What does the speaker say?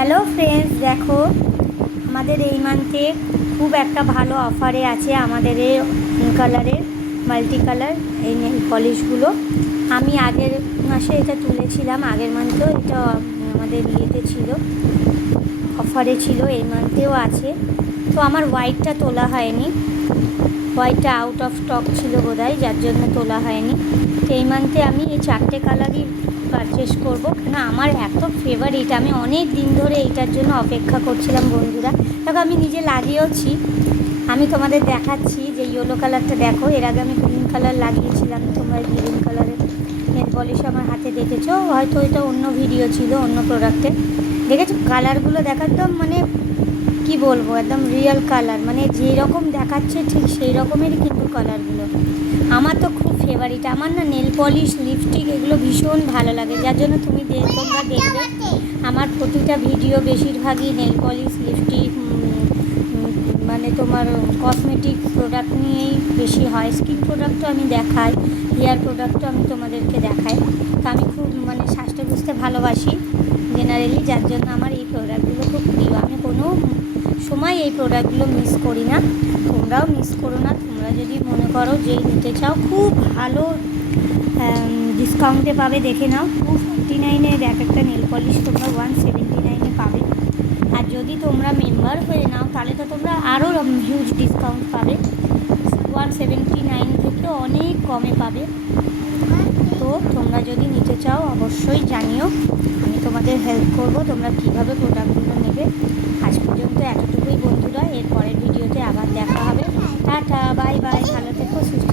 Hello friends, দেখো আমাদের এই মান্থে খুব একটা ভালো অফারে আছে আমাদের এই কালারের মাল্টি কালার এই নেল পলিশগুলো। আমি আগের মাসে এটা তুলেছিলাম, আগের মান্থেও এটা আমাদের ইয়েতে ছিল, অফারে ছিল, এই মান্থেও আছে। তো আমার হোয়াইটটা তোলা হয়নি, হোয়াইটটা আউট অফ স্টক ছিল বোধহয়, যার জন্য তোলা হয়নি। তো এই মান্থে আমি এই 4টে কালারই পারচেস করবো, কেন আমার এত ফেভারিট, আমি অনেক দিন ধরে এইটার জন্য অপেক্ষা করছিলাম বন্ধুরা। দেখো আমি নিজে লাগিয়েওছি, আমি তোমাদের দেখাচ্ছি যে ইয়েলো কালারটা দেখো, এর আগে আমি গ্রিন কালার লাগিয়েছিলাম, তোমরা গ্রিন কালারের নেল পলিশ আমার হাতে দেখেছো, হয়তো এটা অন্য ভিডিও ছিল, অন্য প্রোডাক্টে দেখেছো। কালারগুলো দেখা একদম মানে কি বলবো, একদম রিয়েল কালার, মানে যেই রকম দেখাচ্ছে ঠিক সেই রকমেরই কিন্তু কালারগুলো। আমার তো খুব ফেভারিট, আমার না নেল পলিশ লিপস্টিক এগুলো ভীষণ ভালো লাগে, যার জন্য তোমরা দেখবে আমার প্রতিটা ভিডিও বেশিরভাগই নেল পলিশ লিপস্টিক মানে তোমার কসমেটিক প্রোডাক্ট নিয়েই বেশি হয়। স্কিন প্রোডাক্টও আমি দেখাই, হেয়ার প্রোডাক্টও আমি তোমাদেরকে দেখাই। তো আমি খুব মানে স্বাস্থ্য বুঝতে ভালোবাসি জেনারেলি, যার জন্য আমার এই প্রোডাক্টগুলো খুব প্রিয়। আমি কোনো সময় এই প্রোডাক্টগুলো মিস করি না, তোমরাও মিস করো না। তোমরা যদি মনে করো যে নিতে চাও, খুব ভালো ডিসকাউন্টে পাবে, দেখে নাও। 249-এর এক একটা নেল পলিশ তোমরা 179-এ পাবে। আর যদি তোমরা মেম্বার হয়ে নাও তাহলে তো তোমরা আরও হিউজ ডিসকাউন্ট পাবে, 179 থেকে অনেক কমে পাবে। তো তোমরা যদি নিতে চাও অবশ্যই জানিও, আমি তোমাদের হেল্প করব তোমরা কীভাবে প্রোডাক্টগুলো নেবে। আজ পর্যন্ত এতটুকুই বন্ধুরা, এর পরের ভিডিওতে আবার দেখা হবে। টাটা, বাই বাই, ভালো থেকো, সুস্থ